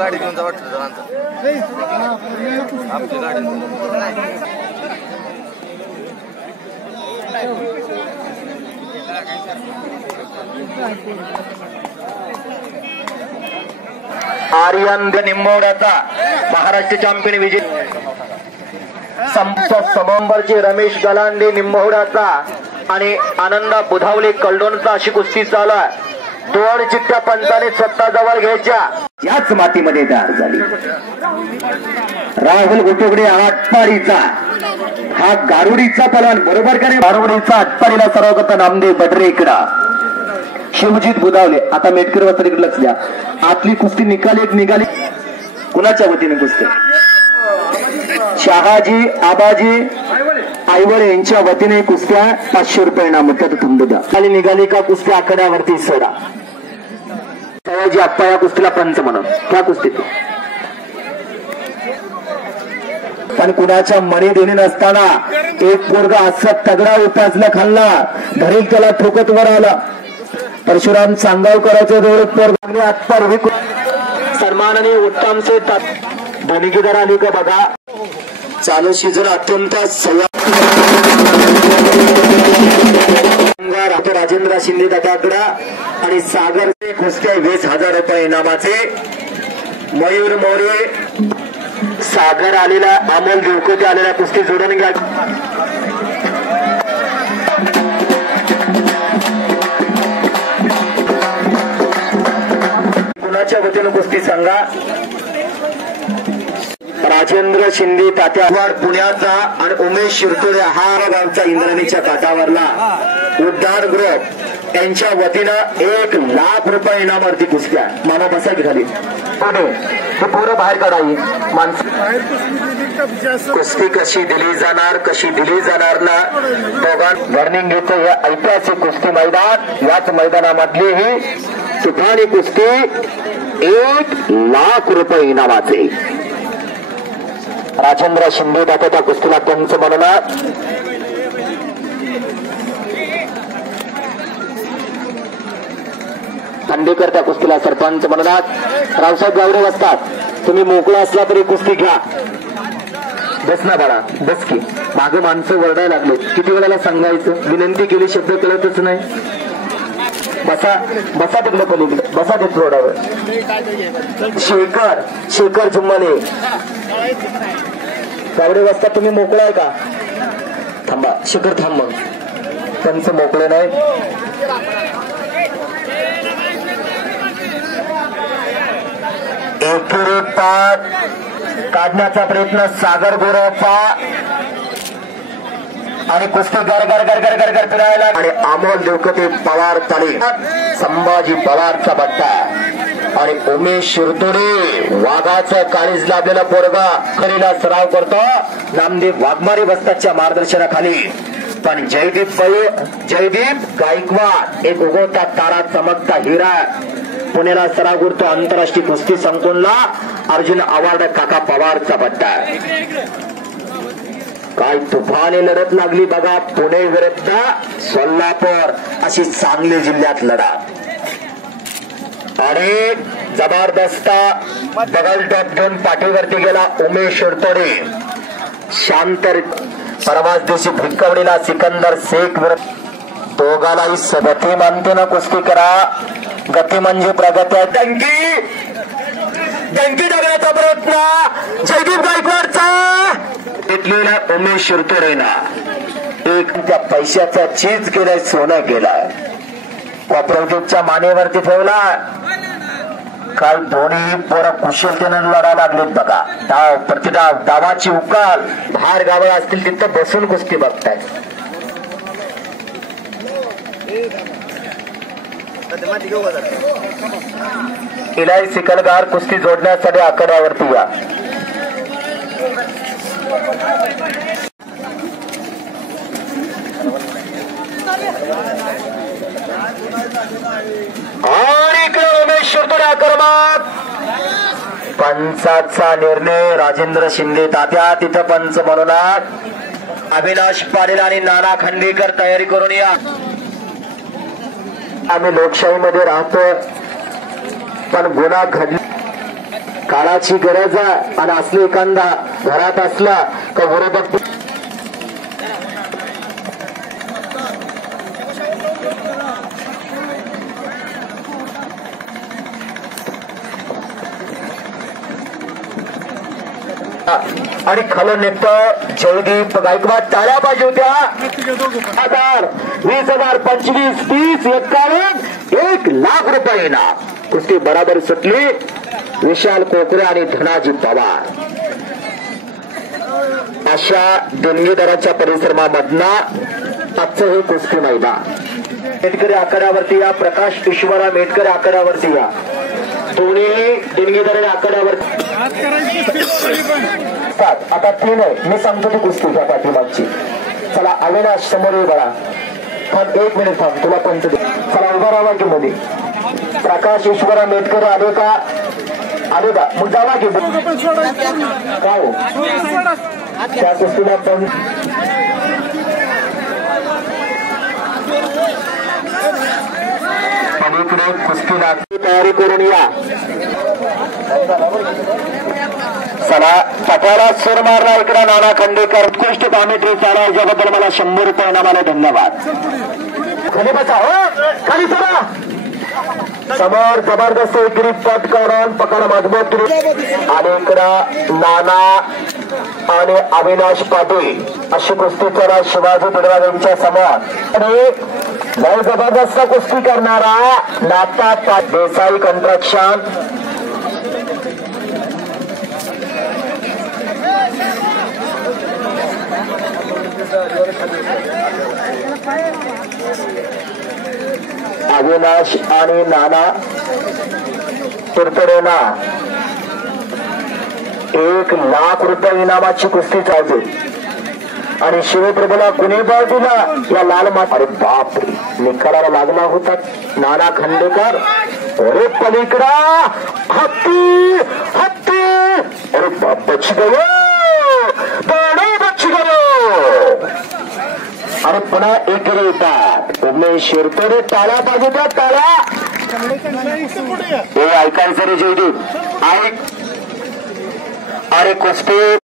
गाडीचा वाटतं जणांचा आमची गाडी आर्यन निंबवड्याचा महाराष्ट्र चॅम्पियन विजय. संपत समंबरचे रमेश गलांडे निंबवड्याचा आणि आनंद बुधावले कल्डोनचा अशी कुस्ती चालू आहे. दोन चिठ्ठ्या पंचाने स्वतः जवळ घ्यायच्या. याच मातीमध्ये तयार झाली. राहुल गोटुगडे आटपाडीचा हा गारुडीचा पलान बरोबर का नाही? गारुडीचा आटपाडीला सर्व करता नामदेव बडरे इकडा. शिवजीत बुधावले आता मेटकर वस्त्र इकडे लक्ष द्या. आपली कुस्ती निकाली एक निघाली. कुणाच्या वतीने कुस्ती? शहाजी आबाजी आईवळ यांच्या वतीने कुस्त्या पाचशे रुपये नाम त्यात थांबू द्या खाली निघाली का कुस्त्या आखाड्यावरती सोडा. सयाजी आप्पा या कुस्तीला पंच म्हणून. त्या कुस्तीत. पण कुणाच्या मनी देणे नसताना एक पोरग असा तगडा उपासला खाल्ला धरील त्याला ठोकत वर आला. परशुराम सांगावकराचे जवळ पोरगाने आत्ता सन्मानाने उत्तमचे देणगीदार आली का बघा. चालू सीझन अत्यंत सया आता राजेंद्र शिंदे दादाकडा आणि सागर कुस्त्या वीस हजार रुपये इनामाचे. मयूर मोरे सागर आलेला अमोल देवकोटे आलेला कुस्ती जोडून घ्या. कुणाच्या वतीनं कुस्ती सांगा? राजेंद्र शिंदे तात्यावाड पुण्याचा आणि उमेश शिरतोडे हा गावचा इंद्राणीच्या काठावरला. उद्धार ग्रुप यांच्या वतीनं एक लाख रुपये इनामावरती कुस्त्या मामा बसायची खाली. पुढे. हे पोरं बाहेर काढावी माणसं. कुस्ती कशी दिली जाणार कशी दिली जाणार ना? दोघां वर्णिंग घेतो हे ऐतिहासिक कुस्ती मैदान. याच मैदानामधली ही सुखाणी कुस्ती. एक लाख रुपये इनामाचे. राजेंद्र शिंदे दाखव त्या कुस्तीला त्यांचं म्हणणं. खांडेकर त्या कुस्तीला सरपंच म्हणणार रावसाहेब गावडे बसतात. तुम्ही मोकळा असला तरी कुस्ती घ्या. बस ना बाळा बस की. मागे माणसं वरडायला लागले. किती वेळाला सांगायचं? विनंती केली शब्द कळतच नाही. बसा बसा तिकडे पलीकडे. बसा ते रोडावर. शेखर शेखर जुम्माने गावडे वाजता तुम्ही मोकळा आहे का? थांबा. शेखर थांब मग. त्यांचं मोकळे नाही एकेरी पाठ काढण्याचा प्रयत्न सागर गोरप्पा आणि कुस्ती गर गर गर गर गर गर फिरायला आणि अमोल देवकते पवार ताली संभाजी पवारचा बट्टा. आणि उमेश शिरतोडे वाघाचं काळीज लाभलेला पोरगा. खरीला सराव करतो. नामदेव वाघमारे बस्ताच्या मार्गदर्शनाखाली. पण जयदीप पै जयदीप गायकवाड. एक उगवता तारा चमकता हिरा. पुण्याला सराव करतो आंतरराष्ट्रीय कुस्ती संकुलला अर्जुन अवॉर्ड काका पवारचा पट्टा काय तुफाने लढत लागली बघा पुणे विरुद्ध सोलापूर. अशी सांगली जिल्ह्यात लढा. आणि जबरदस्त बगल टॉप घेऊन पाठीवरती गेला उमेश शिरतोडे. शांत परवाच दिवशी भिक्कवडीला सिकंदर शेख विरुद्ध. दोघालाही गती मानते ना कुस्ती करा. गती म्हणजे प्रगती आहे टंकी! टंकी टाकण्याचा प्रयत्न! जयदीप गायकवाडचा! घेतलेला उमेश शिरतोडेना एक त्या पैशाचा चीज केलाय सोनं केलाय. कॉपरेटिव्हच्या मानेवरती ठेवला काल दोन्ही पोरं कुशलतेनं लढा लागलेत बघा. डाव प्रतिडाव डावाची उकाल. बाहेर गावं असतील तिथं बसून कुस्ती बघतायत. इलाई सिकलगार कुस्ती जोडण्यासाठी आकड्यावरती या. आणि इकडे उमेश आक्रमक. पंचाचा निर्णय राजेंद्र शिंदे तात्या तिथं पंच म्हणून अविनाश पाटील आणि नाना खंडीकर तयारी करून या. आम्ही लोकशाहीमध्ये राहतो पण गुन्हा घडला. काळाची गरज आहे. आणि असली एखादा घरात असला का बरोबर आणि खालून नेमकं जयदीप गायकवाड टाळ्या पाहिजे होत्या. हजार वीस हजार पंचवीस तीस एक्कावन्न एक लाख रुपये ना कुस्ती बराबर सुटली. विशाल कोकरे आणि धनाजी पवार. अशा देणगीदाराच्या परिश्रमामधना आजचं हे कुस्ती मैदान. मेटकरी आखाड्यावरती या प्रकाश ईश्वरा मेटकरी आखाड्यावरती या. दोन्ही देणगीदार आखाड्यावरती. आज आता तीन आहे. मी सांगतो ती कुस्ती घ्या पाठीमागची. चला अविनाश समोर ये बघा थांब एक मिनिट थांब तुला पंच दे. चला उभा राहा की मध्ये प्रकाश ईश्वरा आंबेडकर आले का आले का मग जावा की काय? हो? त्या कुस्तीला पण पलीकडे कुस्ती लागते तयारी करून या. चला पटाला सर मारला इकडे नाना खंडेकर. उत्कृष्ट कॉमेंट्री चालू. याच्याबद्दल मला शंभर रुपये नामाला धन्यवाद. खाली बसा हो. खाली सरा समोर जबरदस्त एकरी पट करून पकड मजबूत आणि इकडं नाना आणि अविनाश पाटील. अशी कुस्ती करा. शिवाजी बिडवाल यांच्या समोर. आणि लय जबरदस्त कुस्ती करणारा नाता देसाई कंट्रक्शन अविनाश आणि नाना तुरतडेना. एक लाख रुपये इनामाची कुस्ती चालते. आणि शिवप्रभूला कुणी बळ दिला? या लाल मात अरे बाप रे निकालाला लागला होता नाना खंडेकर. अरे पलीकडा हत्ती हत्ती. अरे बाप बच आणि पुन्हा एक येतात उमेश शिरतोडे टाळ्या पाहिजे त्या टाळ्या. हे ऐकायचं रे जयदीप. ऐक. अरे कुस्ती.